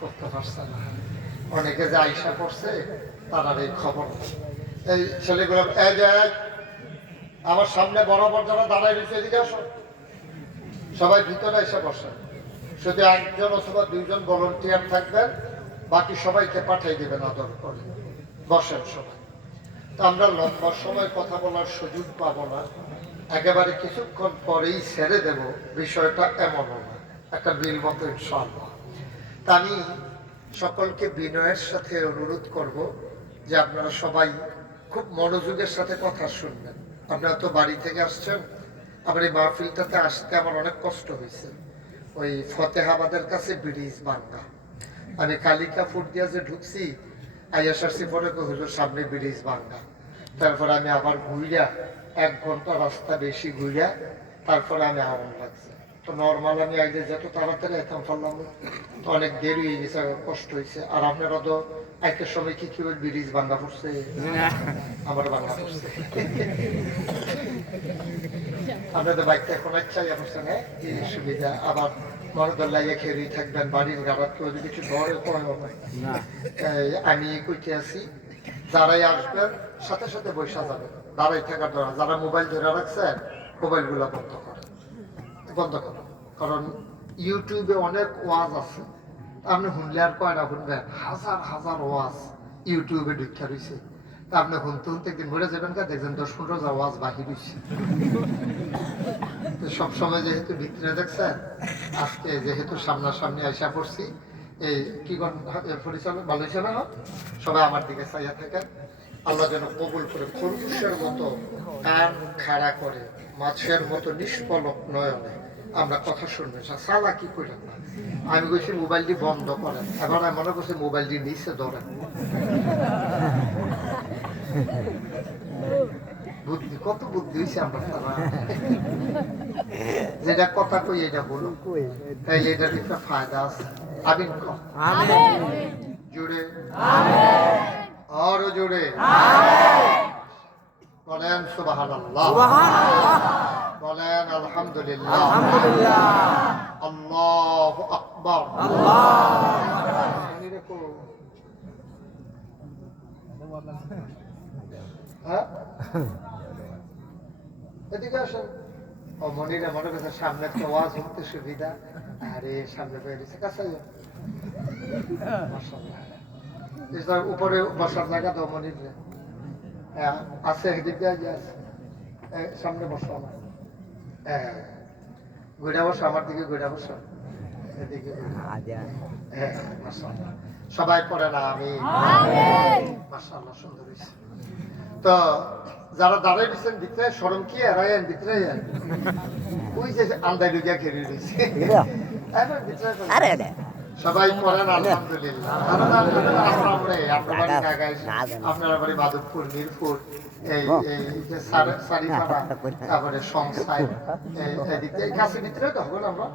করতে পারছে না। অনেকে যে আইসা করছে তার এই খবর নেই। এই ছেলেগুলো এই যে আমার সামনে বরাবর যারা দাঁড়ায় রয়েছে এদিকে আসো, সবাই ভিতরে এসে বসেন। শুধু একজন অথবা দুইজন ভলান্টিয়ার থাকবেন, বাকি সবাইকে পাঠিয়ে দেবেন আদর করে। বসেন সবাই। তো আমরা লম্বা সময় কথা বলার সুযোগ পাবো না, একেবারে কিছুক্ষণ পরেই ছেড়ে দেব, বিষয়টা এমনও না, একটা বিল মতো ইনশাআল্লাহ। তা আমি সকলকে বিনয়ের সাথে অনুরোধ করব যে আপনারা সবাই খুব মনোযোগের সাথে কথা শুনবেন। আপনারা তো বাড়ি থেকে আসছেন, আমার এই মাহফিলটাতে আসতে আমার অনেক কষ্ট হয়েছে। ওই ফতেহাবাদের কাছে ব্রিজ ভাঙ্গা, আমি কালিকাপুর দিয়া যে ঢুকছি, আইএসআরসি পরে হইল সামনে ব্রিজ ভাঙ্গা। তারপরে আমি আবার ঘুরিয়া 1 ঘন্টা রাস্তা বেশি ঘুরিয়া তারপরে আমি আরাম লাগছে। তো নর্মাল আমি আগে যত তাড়াতাড়ি আইতাম পারলাম, তো অনেক দেরি হয়ে গেছে, কষ্ট হয়েছে। আর আপনারা তো একের সময় কি কি ব্রিজ ভাঙ্গা পড়ছে, আমার ভাঙ্গা পড়ছে। আপনাদের বাইকটা এখন চাই পড়ছে না, এই সুবিধা। আবার মরদর লাইয়া খেয়ে থাকবেন, বাড়ির গাড়াত কেউ যদি কিছু ধরে না। আমি কইতে আছি, যারাই আসবেন সাথে সাথে বৈশা যাবেন, দাঁড়াই থাকার দরকার। যারা মোবাইল ধরে রাখছেন মোবাইল গুলা বন্ধ করেন, বন্ধ করেন। কারণ ইউটিউবে অনেক ওয়াজ আছে, আপনি শুনলে আর কয় না শুনবেন, হাজার হাজার ওয়াজ ইউটিউবে ঢুকা রয়েছে। তা আপনি শুনতে শুনতে একদিন ঘুরে যাবেন, কা দেখবেন 10-15 ওয়াজ বাহির হয়েছে। সবসময় যেহেতু ভিতরে দেখছেন, আজকে যেহেতু সামনাসামনি আইসা পড়ছি, এই কি পরিচালক ভালো হয়েছে না, সবাই আমার দিকে চাইয়া থাকেন। আল্লাহ যেন কবুল করে, খরগোশের মতো কান খাড়া করে, মাছের মতো নিষ্পলক নয়নে আমরা কথা শুনবেন। সালা কি করলেন না, আমি বলছি মোবাইলটি বন্ধ করেন, এবার আমি মনে করছি মোবাইলটি নিচে ধরেন। বুদ্ধি, কত বুদ্ধি হয়েছে আমরা, যেটা কথা কই এটা বলুন, তাই এটার একটা ফায়দা আছে। আমিন কর জুড়ে, আরো জুড়ে বলেন সুবহানাল্লাহ, বলেন আলহামদুলিল্লাহ, আল্লাহু আকবার। হ্যাঁ, এদিকে আসেন। ও মনিরা মনে করছে সামনে একটা ওয়াজ হতে সুবিধা, আরে সামনে পেয়ে দিচ্ছে কাছে উপরে বসার জায়গা তো মনির আছে, এদিক দিয়ে আছে, সামনে বসো আমার, ঘুরে বসো আমার দিকে, ঘুরে বসো এদিকে। সবাই পড়ে না আমি, মাশাআল্লাহ সুন্দর হয়েছে। তো যারা দাঁড়াই দিচ্ছেন ভিতরে, সরম কি এরাইন ভিতরে, ওই যে আন্দাই লুকিয়া ঘেরে রয়েছে, সবাই পড়েন আলহামদুলিল্লাহ। আপনার বাড়ি মাধবপুর, মিরপুর, তারপরে সংসার, এই কাছে ভিতরে তো হবে না আমরা।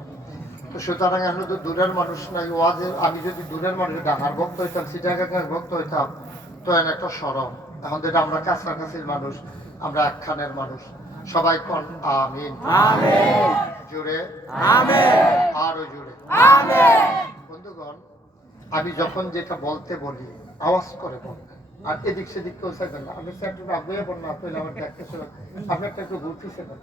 তো সুতরাং আমরা তো দূরের মানুষ নাই, ওয়াজে আমি যদি দূরের মানুষ ঢাকার ভক্ত হইতাম, সিটাগাঙ্গের ভক্ত হইতাম, তো এন একটা সরম। এখন যেটা আমরা কাছাকাছির মানুষ, আমরা একখানের মানুষ, সবাই কন আমিন, জুড়ে আরো জুড়ে। বন্ধুগণ, আমি যখন যেটা বলতে বলি আওয়াজ করে বলবেন, আর এদিক সেদিক কেউ চাইবেন না। আপনি একটু আগে বলুন, আপনি আমার দেখতেছিল, আপনি একটু ঘুরতেছে না,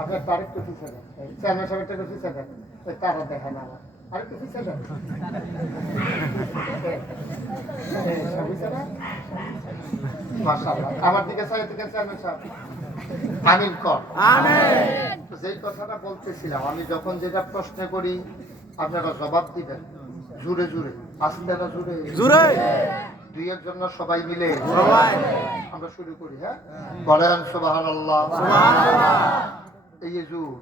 আপনার তার একটু পিছিয়ে দেন, চেয়ারম্যান সাহেব একটু পিছিয়ে দেন, ওই তারা দেখেন আমার আরেকটু পিছিয়ে দেন, মাশাআল্লাহ। আমার দিকে চাই, দিকে চেয়ারম্যান সাহেব আমিন কর। যেই কথাটা বলতেছিলাম, আমি যখন যেটা প্রশ্ন করি আপনারা জবাব দিবেন জুড়ে জুড়ে, আসলে না জুড়ে জুড়ে, দুই একজন না সবাই মিলে আমরা শুরু করি। হ্যাঁ, বলেন সুবহানাল্লাহ, এই যে জোর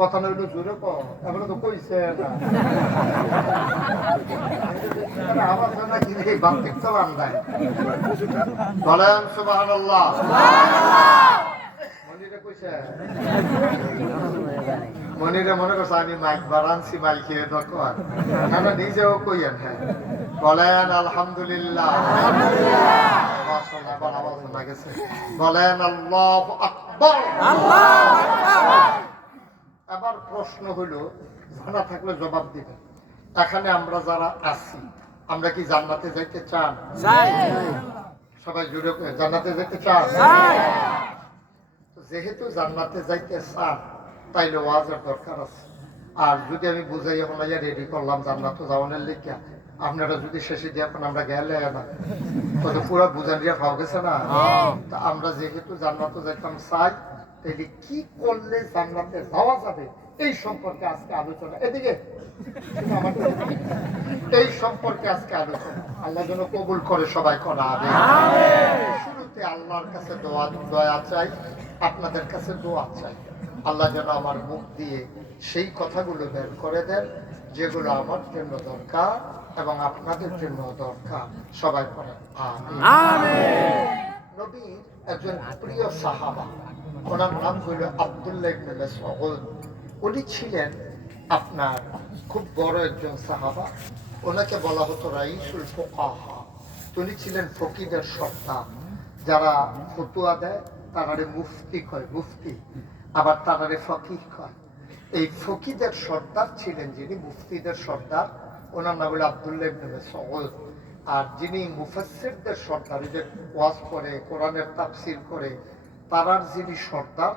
কথা নইল জোরে কর, এগুলো তো কইছে আমার নাকি বান্তিক তো বান্ধায়। বলেন সুবহানাল্লাহ, মনিরে কইছে, মনিরে মনে করছে আমি মাইক বাড়ানছি, মাইকে দরকার না, নিজেও কইয়েন। হ্যাঁ, বলেন আলহামদুলিল্লাহ, বলেন আল্লাহু আকবার। এবার প্রশ্ন হইল, জানা থাকলে জবাব দিবেন, এখানে আমরা যারা আছি আমরা কি জান্নাতে যাইতে চান? সবাই জুড়ে জান্নাতে যাইতে চান? যেহেতু জান্নাতে যাইতে চান তাইলে ওয়াজের দরকার আছে। আর যদি আমি বুঝাইয়া বলাইয়া রেডি করলাম জান্নাতে যাওয়ানোর লিখিয়া, আপনারা যদি শেষে দিয়ে এখন আমরা গেলে না তো পুরো বুঝান দিয়া পাওয়া গেছে না। তা আমরা যেহেতু জান্নাতে যাইতাম চাই, তাইলে কি করলে জান্নাতে যাওয়া যাবে এই সম্পর্কে আজকে আলোচনা। এদিকে এই সম্পর্কে আজকে আলোচনা। আল্লাহ যেন কবুল করে, সবাই করা হবে। শুরুতে আল্লাহর কাছে দয়া চাই, আপনাদের কাছে দোয়া চাই। আল্লাহ যেন আমার মুখ দিয়ে সেই কথাগুলো বের করে দেন যেগুলো আমার জন্য দরকার এবং আপনাদের জন্য দরকার। সবাই পড়েন আমিন। নবীর একজন প্রিয় সাহাবা, ওনার নাম হইল আব্দুল্লাহ ইবনে মাসউদ। উনি ছিলেন আপনার খুব বড় একজন সাহাবা। ওনাকে বলা হতো রাইসুল ফুকাহা। উনি ছিলেন ফকিদের সর্দার। যারা ফতুয়া দেয় তারারে মুফতি কয়, মুফতি, আবার তারারে ফকিহ কয়। এই ফকিদের সর্দার ছিলেন যিনি, মুফতিদের সর্দার, ওনার নাম হলো আব্দুল্লাহ ইবনে মাসউদ। আর যিনি মুফাসসিরদের সর্দার, যে ওয়াজ করে কোরআনের তাফসীর করে, তারার যিনি সর্দার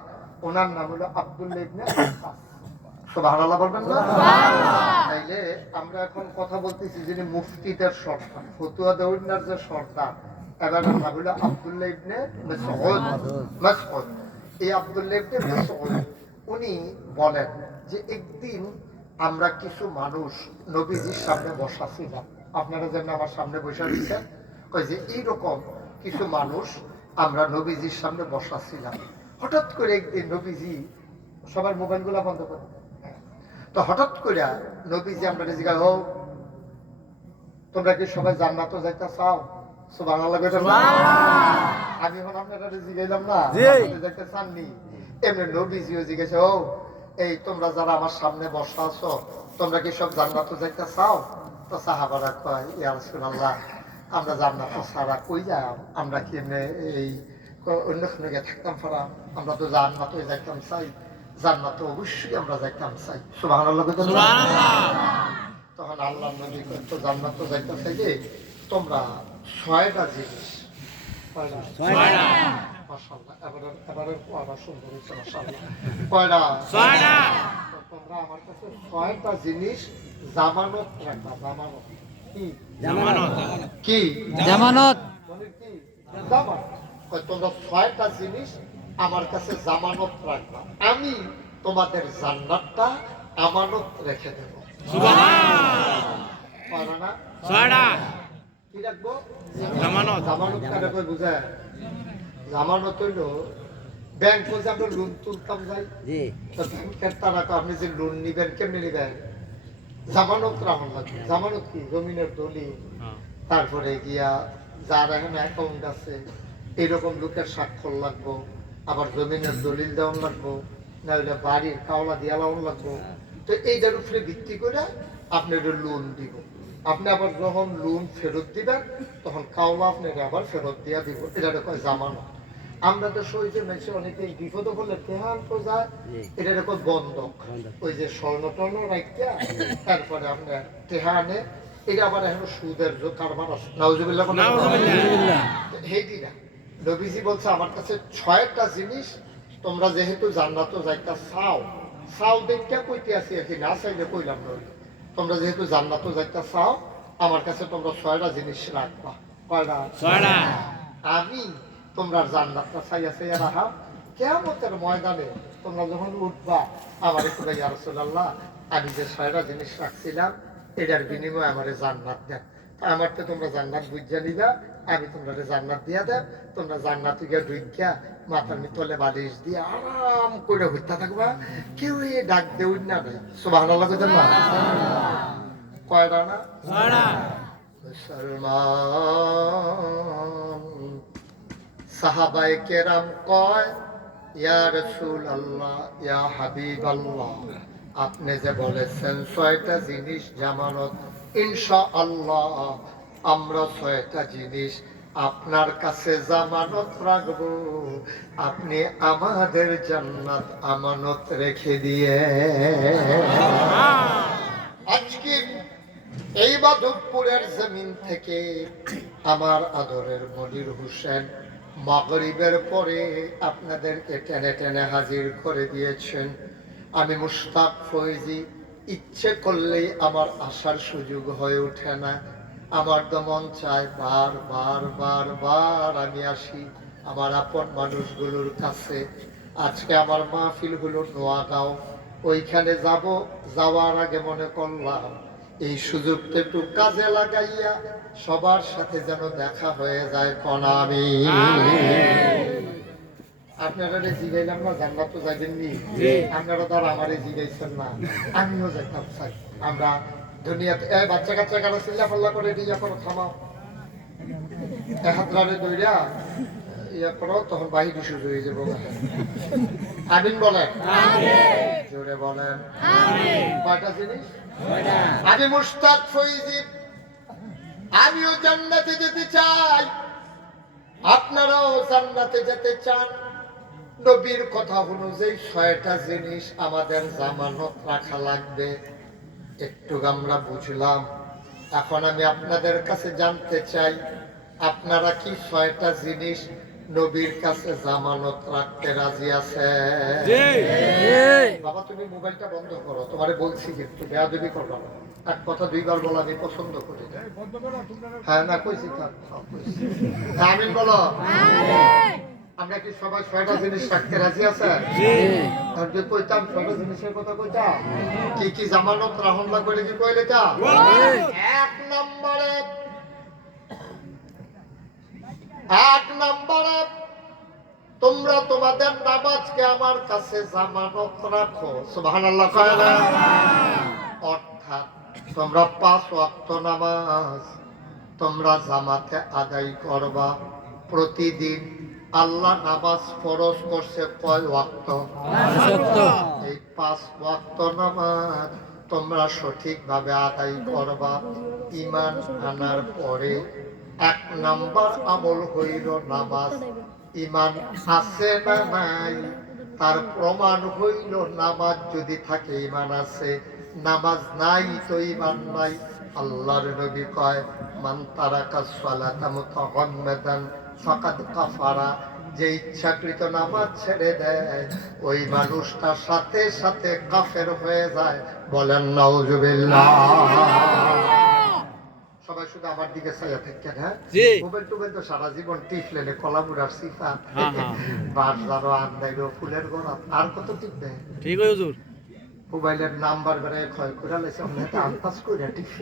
ওনার নাম হলো আব্দুল্লাহ ইবনে আব্বাস। সুবহানাল্লাহ বলবেন না? তাইলে আমরা এখন কথা বলতেছি যিনি মুফতিদের সর্দার, ফতুয়া দেওয়ার যে সর্দার, এবার নাম হলো আব্দুল্লাহ ইবনে মাসউদ। এই আব্দুল্লাহ ইবনে মাসউদ উনি বলেন যে একদিন আমরা কিছু মানুষ নবীজির সামনে বসা ছিলাম। আপনারা যেন আমার সামনে বসে দিচ্ছেন, কই যে এইরকম কিছু মানুষ আমরা নবীজির সামনে বসা ছিলাম। হঠাৎ করে একদিন নবীজি, সবার মোবাইল গুলা বন্ধ করে, তো হঠাৎ করে নবীজি আমরা জিজ্ঞাসা, হো তোমরা কি সবাই জান্নাতে যাইতে চাও? সুবহানাল্লাহ। আমি এখন আপনারা জিজ্ঞাইলাম না যাইতে চাননি, এমনি নবীজিও জিজ্ঞাসা, ও এই তোমরা যারা আমার সামনে বসা আছো তোমরা কি সব জান্নাতে যাইতে চাও? তো সাহাবারা কয়, ইয়া রাসূলুল্লাহ, আমরা জান্নাতে ছাড়া কই যাও? আমরা কি এমনি এই অন্যখানে গিয়ে থাকতাম পারা? আমরা তো জান্নাতে যাইতাম চাই, জান্নাতে অবশ্যই আমরা যাইতাম চাই। সুবহানাল্লাহ। তখন আল্লাহ নবী তো জান্নাতে যাইতে চাইলে তোমরা 6টা জিনিস, তোমরা আমার কাছে 6টা জিনিস জামানত রাখবা। জামানত কি? কি জামানত? তোমরা 6টা জিনিস আমার কাছে জামানত রাখবা, আমি তোমাদের জান্নাতটা আমানত রেখে দেব। কি রাখবো? জামানত। জামানত কারে কই বুঝায়? জামানত হইল ব্যাংক যে আমরা লোন তুলতাম যাই, ব্যাংকের তারা আপনি যে লোন নিবেন কেমনি নিবেন? জামানত রাখুন লাগবে। জামানত কি? জমিনের দলিল, তারপরে গিয়া যার এখানে অ্যাকাউন্ট আছে এইরকম লোকের স্বাক্ষর লাগবো, আবার জমিনের দলিল দেওয়ান লাগবো, না হলে বাড়ির কাওলা দিয়া লাউন লাগবো। তো এইটার উপরে ভিত্তি করে আপনি লোন দিব। আপনি আবার যখন লোন ফেরত দিবেন তখন কাওলা আপনাকে আবার ফেরত দিয়া দিব। এটা কয় জামানত। আমরা তো সহজে মেসে অনেকে বিপদ হলে তেহান তো যায়, এটা কয় বন্ধক। ওই যে স্বর্ণ টর্ণ রাখিয়া তারপরে আপনার তেহানে, এটা আবার এখন সুদের কারবার আছে। নাউজুবিল্লাহ। হেদিরা নবীজি বলছে আমার কাছে 6টা জিনিস, তোমরা যেহেতু জান্নাতে যাইতা চাও, চাও দেখা কইতে আছি আর কি, না চাইলে কইলাম না। তোমরা যেহেতু জান্নাতে যাইতা চাও আমার কাছে তোমরা 6টা জিনিস রাখবা। কয়টা? 6টা। আমি তোমরা জান্নাতটা চাইয়া চাইয়া রাখা, কিয়ামতের ময়দানে তোমরা যখন উঠবা আমার একটু ইয়া রাসূলুল্লাহ, আমি যে 6টা জিনিস রাখছিলাম এটার বিনিময়ে আমারে জান্নাত দেন। আমার তো তোমরা জান্নাত বুঝা নিবা, আমি তোমরা জান্নাত দিয়া দেব। তোমরা জান্নাত গিয়া ঢুকিয়া মাথার তলে বালিশ দিয়ে আরাম করে হইতা থাকবা, কেউ এ ডাক দেউন না ভাই। সুবহানাল্লাহ। কয়টা না? 6টা। মুসলমান সাহাবায়ে কেরাম কয়, ইয়া রাসূলুল্লাহ, ইয়া হাবিবাল্লাহ, আপনি যে বলেছেন 6টা জিনিস জামানত, ইনশাআল্লাহ আমরা 6টা জিনিস আপনার কাছে জামানত রাখবো, আপনি আমাদের জান্নাত আমানত রেখে দিয়ে। আজকে এই মাধবপুরের জমিন থেকে আমার আদরের মনির হোসেন মাগরিবের পরে আপনাদেরকে টেনে টেনে হাজির করে দিয়েছেন। আমি মুশতাক ফৈজি, ইচ্ছে করলেই আমার আসার সুযোগ হয়ে ওঠে না। আমার তো মন চায় বার আমি আসি আমার আপন মানুষগুলোর কাছে। আজকে আমার মাহফিল হলো নোয়াগাঁও, ওইখানে যাব। যাওয়ার আগে মনে করলাম এই সুযোগটা একটু কাজে লাগাইয়া সবার সাথে যেন দেখা হয়ে যায়। কনামি আপনারা জিগাইলাম না, জান্নাত তো যাইবেননি, আপনারা তো আর আমারে জিগাইছেন না, আমিও যেতাম চাই। আমরা দুনিয়াতে বাচ্চা কাচ্চা কারা চিল্লা পাল্লা করে ইয়া করো, থামাও, হাতরারে দইরা ইয়া করো, তখন বাহির শুরু হয়ে যাবো। আমিন বলেন, জোরে বলেন। কয়টা জিনিস? আমি মুশতাক ফৈজি, আমিও জান্নাতে যেতে চাই, আপনারাও জান্নাতে যেতে চান। নবীর কথা হলো যে 6টা জিনিস আমাদের জামানত রাখা লাগবে, একটু আমরা বুঝলাম। এখন আমি আপনাদের কাছে জানতে চাই, আপনারা কি 6টা জিনিস নবীর কাছে জামানত রাখতে রাজি আছে? বাবা তুমি মোবাইলটা বন্ধ করো, তোমারে বলছি কিন্তু বেয়াদবি করবা না। এক কথা 2বার বলা আমি পছন্দ করি না। হ্যাঁ না কইছি, আমিন বলো। আমরা কি সবাই 6টা জিনিস রাখতে রাজি আছে? আর যে কইতাম 6টা জিনিসের কথা কইতাম, কি কি জামানত রাহন লাগবে কি কইলে তা? এক নম্বরে তোমরা তোমাদের নামাজকে আমার কাছে জামানত রাখো। সুবহানাল্লাহ কয় না? অর্থাৎ তোমরা 5 ওয়াক্ত নামাজ তোমরা জামাতে আদায় করবা প্রতিদিন। আল্লাহ নামাজ ফরজ করছে কয় ওয়াক্ত? এই 5 ওয়াক্ত নামাজ তোমরা সঠিকভাবে আদায় করবা। ঈমান আনার পরে 1 নাম্বার আমল হইল নামাজ। ঈমান আছে না নাই তার প্রমাণ হইল নামাজ। যদি থাকে ঈমান আছে, নামাজ নাই তো ঈমান নাই। আল্লাহর নবী কয়, মান তারাকা সালাতা মুতাআম্মিদান ফাকাদ কাফারা। যে ইচ্ছাকৃত নামাজ ছেড়ে দেয় ওই মানুষটা সাথে সাথে কাফের হয়ে যায়। বলেন নাউজুবিল্লাহ। সবাই শুধু আমার দিকে চাইয়া থাকেন। হ্যাঁ, মোবাইল টোবাইল তো সারা জীবন টিপলেনে কলামুরার সিফাত বাস যারো আন্দাইলো ফুলের গড়াত আর কত টিপবে। ঠিক হয় হুজুর। মোবাইলের নাম্বার বেড়ে ক্ষয় করে লাইছে, আমরা তো আনপাস করে টিপছি।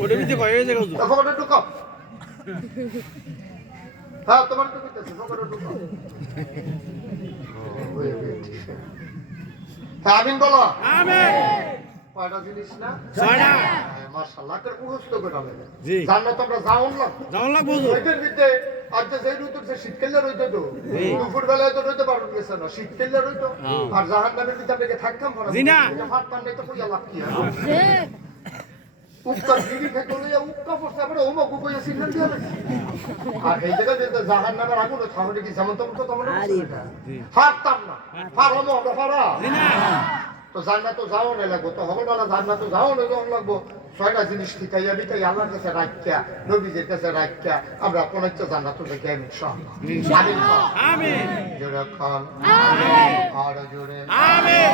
ওটা দিতে কয় হয়ে যায় হুজুর। তখন ওটা ঢুকাও। হ্যাঁ তোমার তো কইতাছে তখন ওটা ঢুকাও। আমিন বলো। আমিন। কয়টা জিনিস না? 6টা। মাশাআল্লাহ করে মুখস্থ করে নেবেন। জি। জান্নাত আমরা যাওন লাগবো হুজুর। ওইটার ভিতরে আজ যে রইতো সে শীতকালে রইতো তো। দুপুর বেলায় তো রইতে পারবো গেছে না, শীতকালে রইতো। আর জাহান্নামের ভিতরে আমরা থাকতাম না। জি না। ফাটতাম নাই তো কইয়া লাভ কি আছে? উক্কা দিদি থেকে লইয়া উক্কা পড়ছে আমরা ওমা কইয়া সিনন দিয়া না। আর এই জায়গা যে জাহান্নামের আগুন তাহলে কি যেমন তেমন তো তেমন ফাটতাম না। ফারমো আমরা ফারা। জি না। তো জান্নাত তো যাও না লাগবো, তো হগলবেলা জান্নাত তো যাও না যখন লাগবো। 6টা জিনিস শিখাইয়া বিটাই আল্লাহর কাছে রাখিয়া, নবীজির কাছে রাখিয়া আমরা কোন একটা জান্নাত দেখে ইনশাআল্লাহ। আমিন। জোরে খান। আমিন। আর জোরে আমিন।